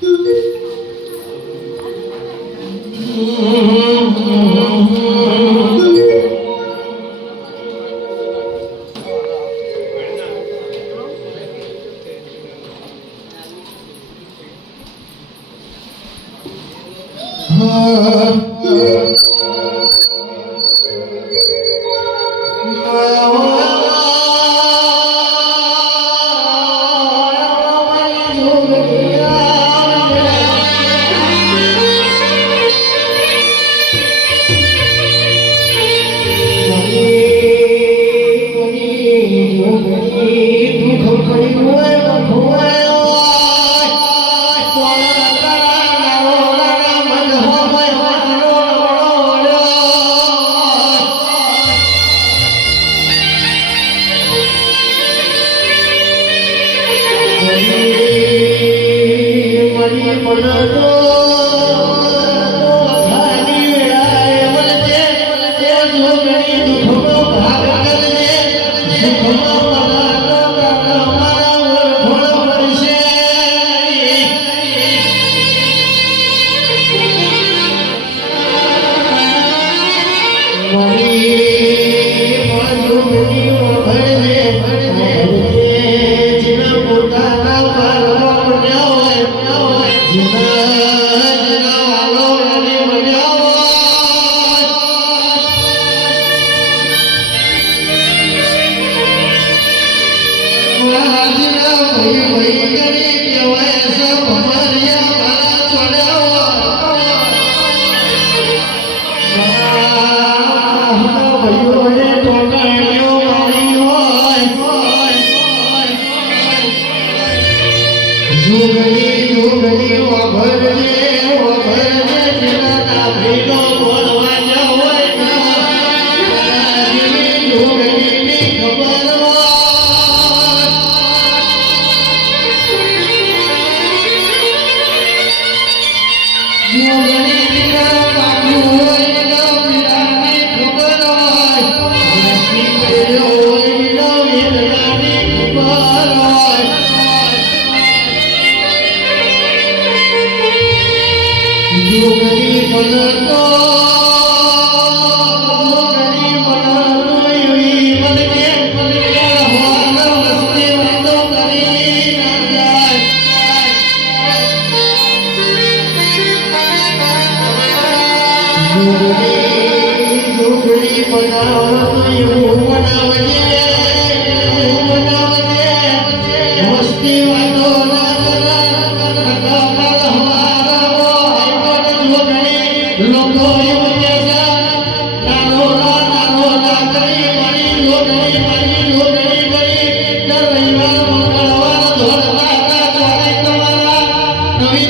Hãy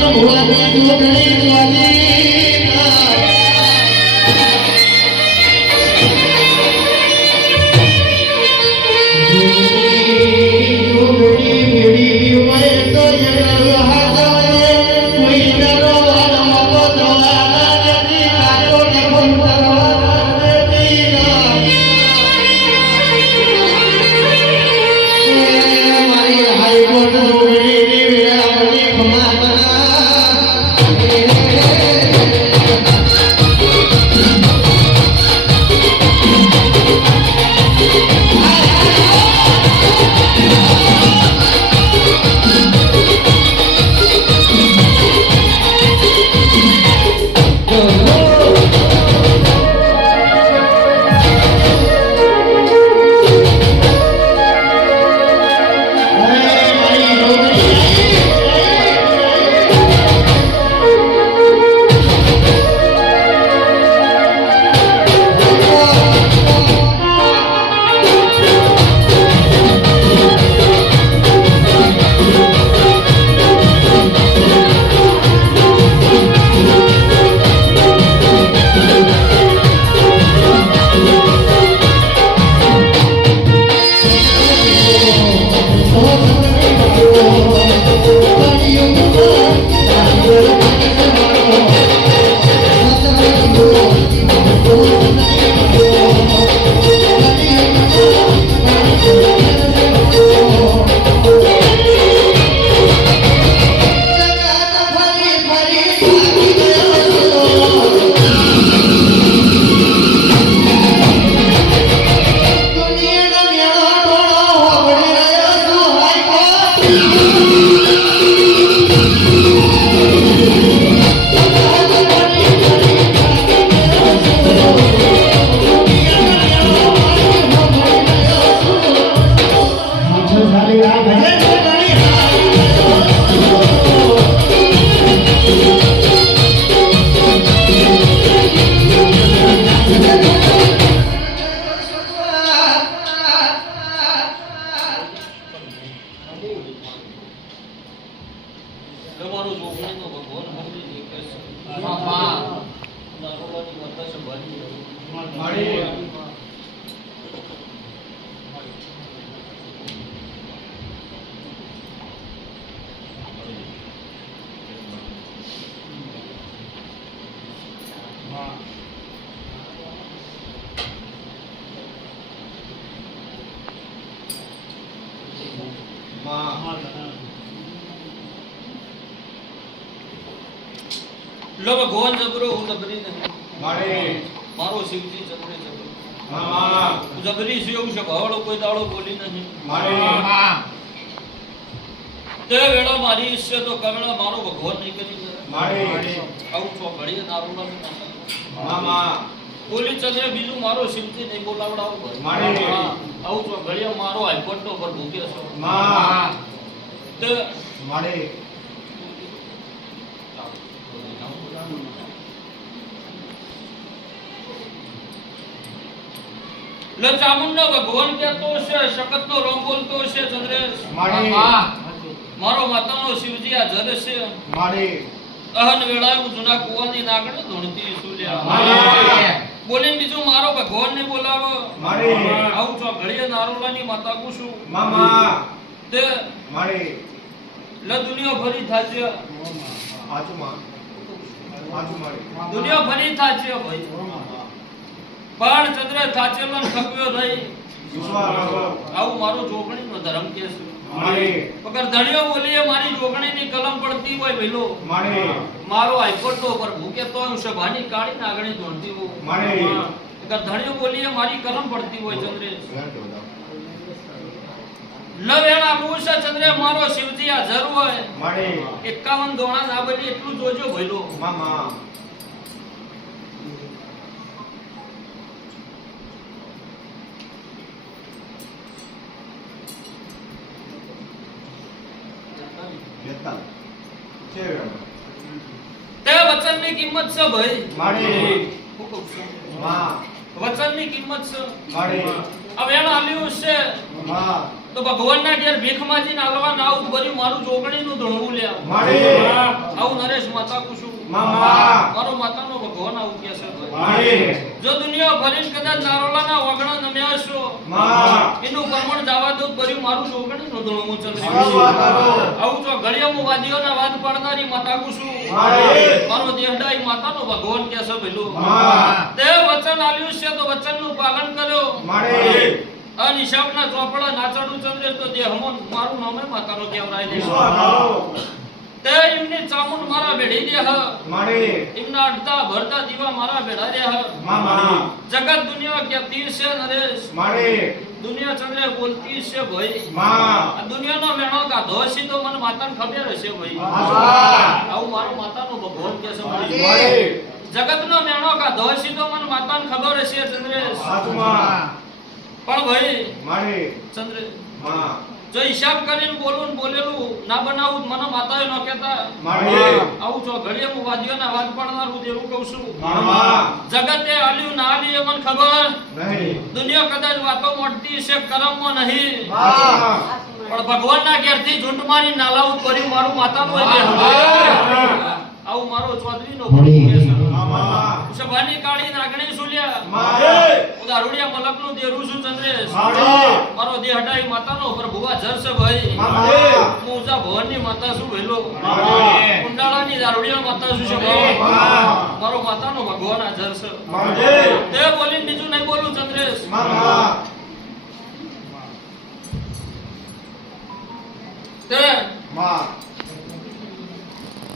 subscribe cho kênh Ghiền Mì Gõ để không bỏ lỡ તમારું જોગણીનો ભગવાન મોકલી દે કે છે નારોલાની માતા છે ભાઈ લો ભગવાન જબરો હું જબરી નહીં મારો શિવજી જબરે જબરો હું જબરી છું એવું છે ભાવડો કોઈ દાડો બોલી નહીં તે વેળા મારી ઈચ્છે તો કમળા મારો ભગવાન નહીં કરી આવું છો ઘડીએ નારોલા બોલી ચંદ્રે બીજું મારો શિવજી નહીં બોલાવડાવો આવું છો ઘડીએ મારો હાઈકોર્ટ નો પર ભૂકે છો તે ચામુંડનો ભગવાન કહેતો છે શકત નો રોમ બોલતો છે ચંદ્રેશ મારો માતાનો શિવજી આ જર છે અહન વેળાએ હું જૂના કુવાની નાગણ ધૂણતી સુલ્યા બોલીને બીજું મારો ભગવાન ને બોલાવો આવું છો ઘડીએ નારોલાની માતા કુશું તે લ દુનિયા ભરી થાજે દુનિયા ભરી થાજે ભાઈ પણ ચંદ્ર થાચેલો ખપ્યો નહીં આવું મારું જોગણી નો ધર્મ કે છે પકર ધડિયો બોલીએ મારી જોગણી ની કલમ પડતી હોય ભઈલો મારો હાઈકોર્ટ નો પર ભૂકે તો હું સભાની કાળી નાગણી ધોણતી હો પકર ધડિયો બોલીએ મારી કલમ પડતી હોય ચંદ્રેશ લવેણા મૂસે ચંદ્રે મારો શિવજી આ જરૂર હોય 51 દોણા ના બની એટલું જોજો ભઈલો તે વચનની કિંમત છે ભાઈ વચનની કિંમત છે હવે એનો આલ્યું છે તો ભગવાનના ઘેર ભીખ માંગીને આલવા ના આવું ભર્યું મારું જોગણીનું ધણવું લે આવું નરેશ માતા કુશું મારો માતાનો ભગવાન આવું કે છે જો દુનિયા ભરીને કદાચ નારોલાના વગણા નમ્યા છો એનું પ્રમાણ જવા દઉં ભર્યું મારું જોગણીનું ધણવું ચંદ્ર આવું છો ઘડિયામાં વાદીઓના વાદ પાડનારી માતા કુશું મારો દેહડાઈ માતાનો ભગવાન કે છે ભઈલું તે વચન આલ્યું છે તો વચનનું પાલન કર્યો અનિશાબના ચોપડા નાચડું ચંદ્ર તો દેહમો મારું નામે માતાનો કેવરાય દે તે એમની ચામુંડ મારા બેડી દે હ એમના અડધા ભરતા દીવા મારા બેડા દે હ જગત દુનિયા કહેતી છે નરેશ દુનિયા ચંદ્ર બોલતી છે ભાઈ આ દુનિયાનો મેણો ગાધો છે તો મને માતાને ખબર હશે ભાઈ આવું મારો માતાનો ભગવાન કે છે ભાઈ જગતનો મેણો ગાધો છે તો મને માતાને ખબર હશે ચંદ્રેશ પણ ભાઈ ચંદ્ર જો હિસાબ કરીને બોલું બોલેલું ના બનાવું મને માતાએ ન કહેતા આવું છો ઘડીએ હું વાદીઓના વાત પાડનારું દેવું કહું છું જગતે આલ્યું ના આલ્યું મને ખબર દુનિયા કદાચ વાતો મોટતી છે કરમમાં નહીં પણ ભગવાનના ઘેરથી ઝૂંટ મારી નાલાવું કર્યું મારું માતાનું આવું મારો ચૌધરીનો સભાની કાળી નાગણી સુલ્યા દારૂડિયા મલકનું દેરું છું ચંદ્રેશ મારો દેહ હટાઈ માતાનો પ્રભુવા જરસે ભાઈ હું ઉજા ભવનની માતા છું ભઈલો કુંડાળાની દારૂડિયા માતા છું છે મારો માતાનો ભગવાન આ જરસે તે બોલીને બીજું નહીં બોલું ચંદ્રેશ તે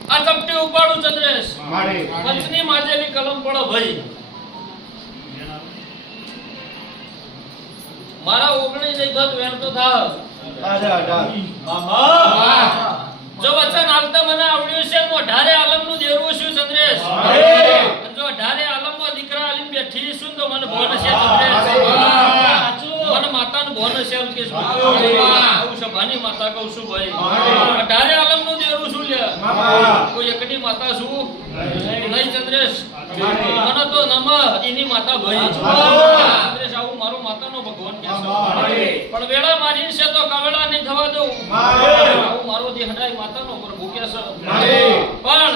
આ ચપટી ઉપાડું ચંદ્રેશ પંચની માજેલી કલમ પડો ભાઈ મારા ઓગણી નહીં થત વેર તો થા જો વચન આલતા મને આવડ્યું છે હું 18 આલમનું દેરું છું ચંદ્રેશ જો 18 આલમમાં દીકરા આલીને બેઠી છું તો મને ભોન છે ચંદ્રેશ મને માતાનો ભોન છે એમ કે આવું સભાની માતા કહું છું ભાઈ 18 આલમનું દેરું છું લ્યા કોઈ એકની માતા છું નહીં ચંદ્રેશ, મને તો નમ એની માતા ભાઈ ચંદ્રેશ, આવું મારો માતાનો ભગવાન કે પણ વેળા મારી છે તો કવેળા નહીં થવા દઉં, આવું મારો દેહડાઈ માતાનો પ્રભુ કે છે. પણ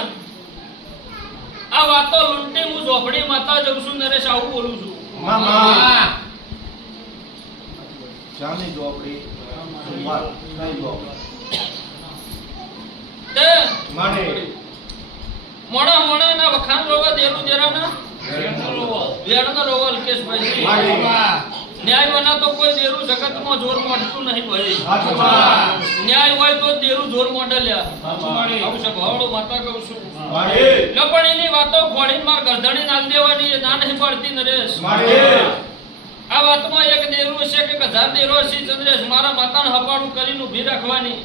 આ વાતો લૂંટી હું ઝોપડી માતા જઉં છું નરેશ, આવું બોલું છું. શાની ઝોપડી? તે મોણા મોણા ના વખાણ રોવા દેરું દેરાના વેણનો રોવા અલ્કેશભાઈ ન્યાય વના તો કોઈ દેરું જગતમાં જોર મોડતું નહીં ભાઈ, ન્યાય હોય તો દેરું જોર મોડલ્યા આવું છે ભાવડો માતા કહું છું. પણ એની વાતો ખોડીને માર ગરધણી નાલ દેવાની એ ના નહીં પડતી નરેશ. આ વાતમાં એક દેરું છે કે 1000 દેરો છે ચંદ્રેશ, મારા માતાને હપાડું કરીને ઊભી રાખવાની.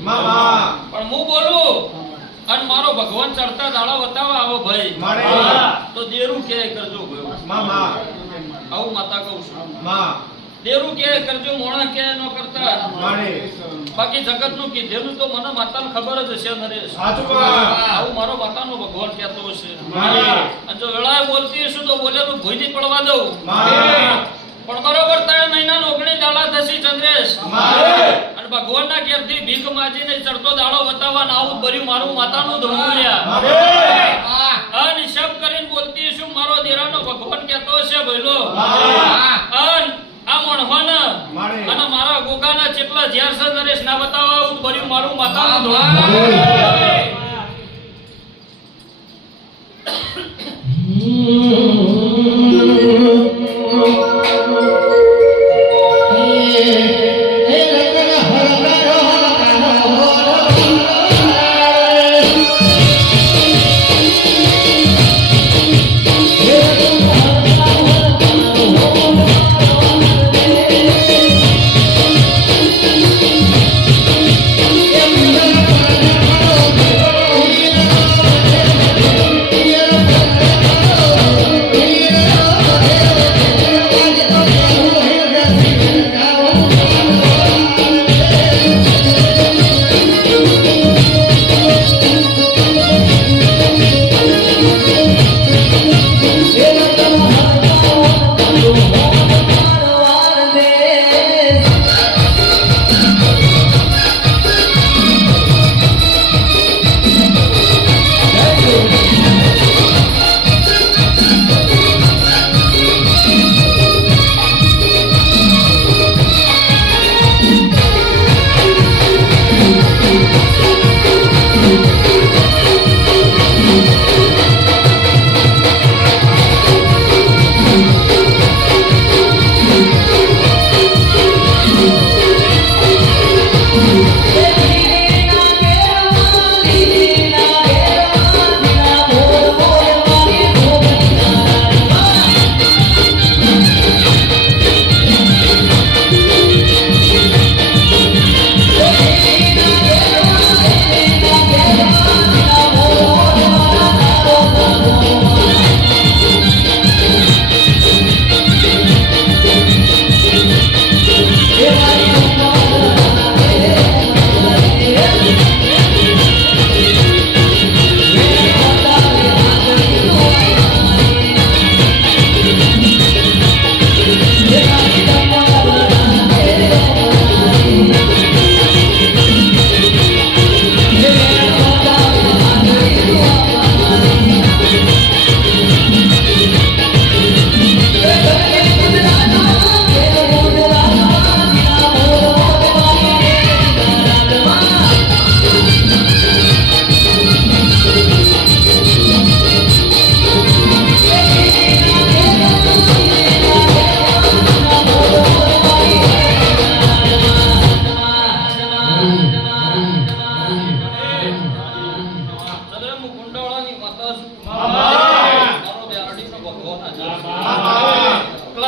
પણ હું બોલું અને મારો ભગવાન ચડતા દાડા બતાવવા આવો ભાઈ તો દેરું કે કરજો આવું માતા કહું છું. દેરું કે કરજો, મોણા કે ન કરતા. બાકી જગત નું કીધેલું તો મને માતાને ખબર જ હશે નરેશ, આવું મારો માતાનો ભગવાન કહેતો હશે. અને જો વેળાએ બોલતી હશું તો બોલેલું ભૂઈ પડવા દઉં. પણ બરોબર 3 મહિના 19 દાડા થશે ચંદ્રેશ, અને ભગવાનના ઘેરથી ભીખ માજીને ચડતો દાડો બતાવવા આવું ભર્યું મારું માતાનું ધોળું લ્યા અને શબ્દ કરીને બોલતી છું મારો દેરાનો ભગવાન કહેતો છે ભઈલો. અન આ મણવાને અને મારા ગોગાના જેટલા ઝેર છે નરેશ ના બતાવવા આવું ભર્યું મારું માતાનું ધોળું.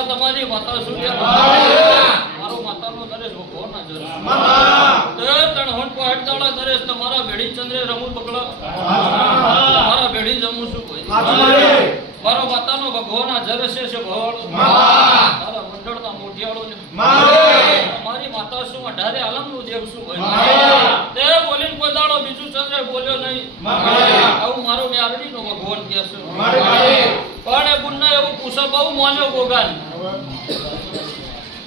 તમારી માતા શું કે મારો માતાનો નરેશ ભગવાન ના જર તે તણ હોન કો હટતાળા નરેશ તમારા ભેડી ચંદ્રે રમુ બકડા મારા ભેડી જમુ છું કોઈ મારો માતાનો ભગવાન ના જર છે ભવાળ મારા મંડળના મોઢિયાળો ને મારી માતા શું 18 આલમ નું દેવ છું ભાઈ તે બોલીને કોઈ દાડો બીજું ચંદ્રે બોલ્યો નહીં મારે આવું મારો મેરડીનો ભગવાન કહે છે મારે પણ એ ગુણને એવું પૂછો બહુ માન્યો ગોગાન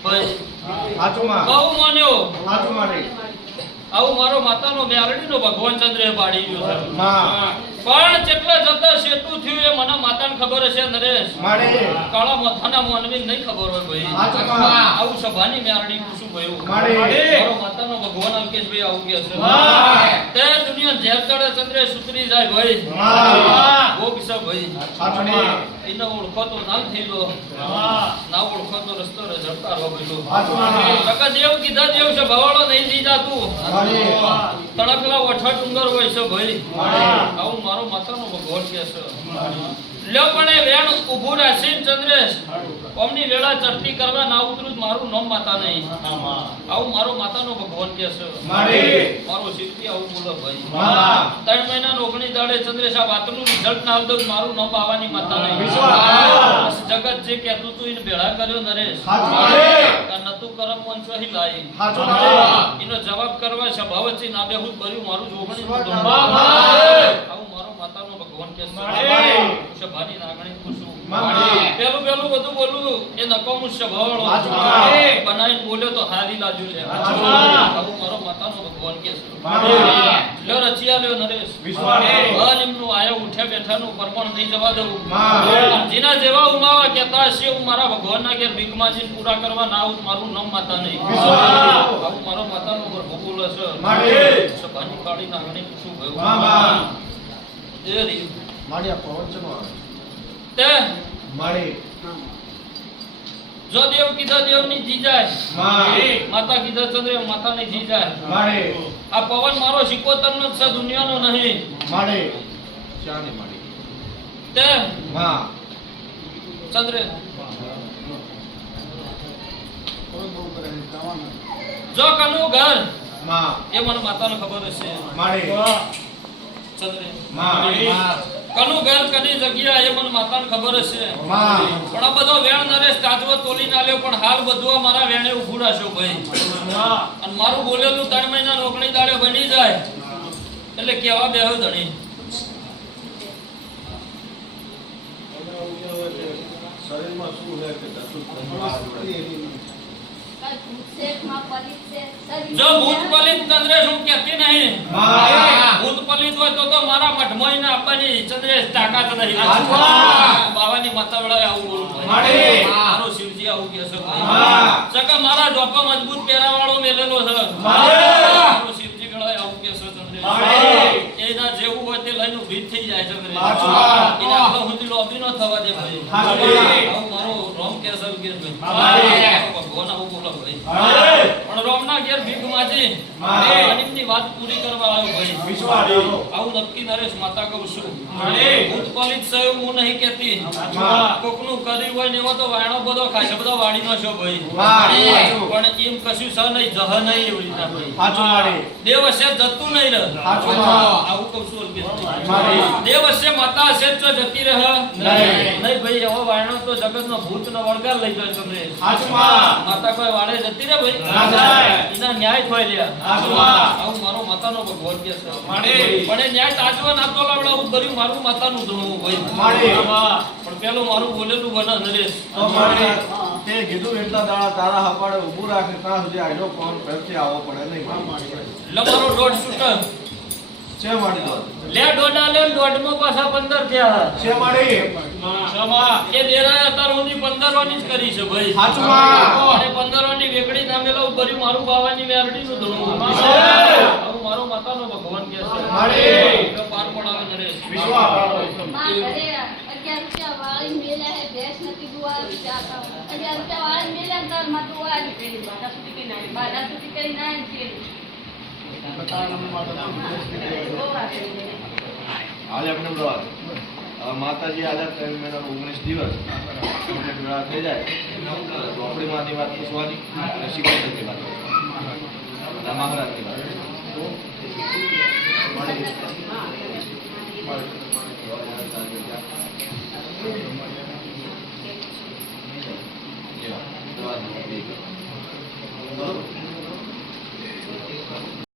ભાઈ હાચું માં બહુ માન્યો હાચું મારે આવું મારો માતાનો મેરડીનો ભગવાન ચંદ્રે પાડી ગયો છે માં પણ જેટલા જતા સેતું થયું એ મને માતાને ખબર હશે નરેશ મારે કાળા માથાના માનવી નહીં ખબર હોય ભાઈ હાચું માં આવું સભાની મેરડી પૂછું ભાઈ મારે મારો માતાનો ભગવાન અલ્કેશભાઈ આવું કે છે તે દુનિયા ઝેર ચડે ચંદ્રે સુતરી જાય ભાઈ ભોગ છે ભાઈ હાચું માં એને ઓળખો તો ના થઈ લો ના ઓળખો તો રસ્તો રઝળતા રહો ભાઈ હાચું માં કાકા દેવ કીધા દેવ છે ભવાળો નહીં થઈ જાતું મારે તણકલા વઠા ડુંગર હોય છે ભાઈ મારે આવું મારો માતાનો ભગવાન કે છે લ્યો પણ એ વેણ ઊભું રાખીને ચંદ્રેશ ઓમની વેળા ચડતી કરવા ના ઉતરું જ મારું નામ માતા નહીં આવું મારો માતાનો ભગવાન કે છે મારે મારો શિવજી આવું બોલો ભાઈ માં 3 મહિના 19 દાડે ચંદ્રેશ આ વાતનું રિઝલ્ટ ના આવતો મારું નામ આવવાની માતા નહીં વિશ્વાસ. જગત જે કહેતું તું એને ભેળા કર્યો નરેશ હાચું મારે નતું કરમ વંશો હી લાઈ હાચું મારે એનો જવાબ કરવા સભા વચ્ચે ના બેહું ભર્યું મારું જોગણી આવું મારો માતાનો ભગવાન કે છે સભાની નાગણી પૂછું પેલું બધું બોલું એ નકામું સભાવાળો હાચું મારે. બનાવીને બોલ્યો તો હારી લાજુ લે હાચું મારે. આવું મારો માતાનો ભગવાન કે છે મારે લ્યો રચિયા લ્યો નરેશ વિશ્વાસ. એમનું આયો ઉઠ્યા બેઠાનું પરમાણ નહીં જવા દઉં માં જેના જેવા ઉમાવા કહેતા હશે હું મારા ભગવાનના ઘેર ભીખમાજીને પૂરા કરવા ના આવું મારું નામ માતા નહીં વિશ્વાસ. આવું મારો માતાનો ભગવાન છે મારે સભાની કાળી નાગણી પૂછું માં માં એ રી મારે આ પ્રવચનો આવે તે મારે જો દેવ કીધા દેવની જી જાય માં માતા કીધા ચંદ્ર માતાની જી જાય મારે આ પવન મારો સિકોતરનો જ છે દુનિયાનો નહીં મારે ચાને મારે તે માં ચંદ્ર જો કનું ઘર માં એ મને માતાને ખબર હશે મારે ચંદ્ર માં કનું ઘર કની જગ્યા એ મને માતાને ખબર હશે માં પણ આ બધો વેણ નરેશ તાજવો તોલી ના લ્યો પણ હાલ બધું આ મારા વેણે ઉભું રાખ્યો ભાઈ અને મારું બોલેલું 3 મહિના 19 દાડે બની જાય એટલે કેવા બેહો ધણી શરીરમાં શું છે કે જો ભૂત પલિત ચંદ્રેશ હું કહેતી નહીં માં ભૂત પલિત હોય તો મારા મઠમાં ને આપવાની ચંદ્રેશ તાકાત નહીં હાચું. બાવાની માતા વડાએ આવું બોલું ભાઈ. મારે. મારો શિવજી આવું કહે છે ભાઈ. માં સકા મારા જોપા મજબૂત પહેરાવાળો મેલેલો છે મારે. મારો શિવજી વડાએ આવું કહે છે ચંદ્રેશ મારે. એના જેવું હોય તે લઈને ઊભી જ થઈ જાય ચંદ્રેશ હાચું. એને આટલો સુધી લોભી ન થવા દે ભાઈ હાચું. આવું મારો રોમ કહે છે કે મારે. ભાઈ ભગવાન આવું બોલો ભાઈ મારે પણ રોમના ઘેર ભીખ માજી મારે. ગરીબની વાત પૂરી કરવા આવ્યો ભાઈ વિશ્વાસ રાખો. આવું નક્કી નરેશ માતા કહું છું મારે. ઉત્પાલિત સયો હું નહીં કહેતી માં. કોકનું કર્યું હોય ને એવો તો વાયણો બધો ખાય છે બધા વાડીનો છો ભાઈ માં. પણ એમ કશું છે નહીં જહ નહીં એવી રીતના ભાઈ હાચું મારે દેવ હશે જતું નહીં રહે હાચું. આવું કહું છું અલ્પેશભાઈ. મારે. દેવ હશે માતા હશે તો જતી રહે નહીં. નહીં ભાઈ એવો વાયણો તો જગતનો ભૂતનો વળગાર લઈ જાય તમને હાચું માં. માતા કોઈ વાડે જતી રહે ભાઈ ના જાય. એના ન્યાય થોય લ્યા હાચું. આવું મારો માતાનો ભગવાન કે છે મારે. પણ એ ન્યાય તાજવા નાતો લાવડાવું કર્યું મારું માતાનું ધણવું ભાઈ મારે. પણ પેલું મારું બોલેલું બને નરેશ તો મારે તે કીધું એટલા દાડા તારા હપાડે ઊભું રાખે ત્યાં સુધી આજો કોણ ફેરથી આવો પડે નહીં લમારો દોઢ છૂટ છે મારી દોડ લે દોડા લે દોઢમાં પાછા 15 થયા છે મારી એ દેરાએ અત્યાર સુધી 15 ની જ કરી છે ભાઈ હાચું માં. અને 15 ની વેકડી નામેલા ભર્યું મારું બાવાની મેરડીનું ધણવું આવું મારો માતાનો ભગવાન કે છે મારે. તો પાર પડાવે નરેશ વિશ્વાસ. માં ઘરે 11 રૂપિયા વાળી મેલ્યા હે ભેંસ નથી દુવાળી ચાતા 11 રૂપિયા વાળી મેલ્યા ને તાર માં દુવાળી કરી બાધા સુધી કરી ના છે આજે આપણે બરાબર હવે માતાજી આજે 3 મહિના 19 દિવસ કમ્પ્લીટ વેળા થઈ જાય તો આપણી માની વાત પૂછવાની અને શિક્ષકની વાત અને મહારાજની વાત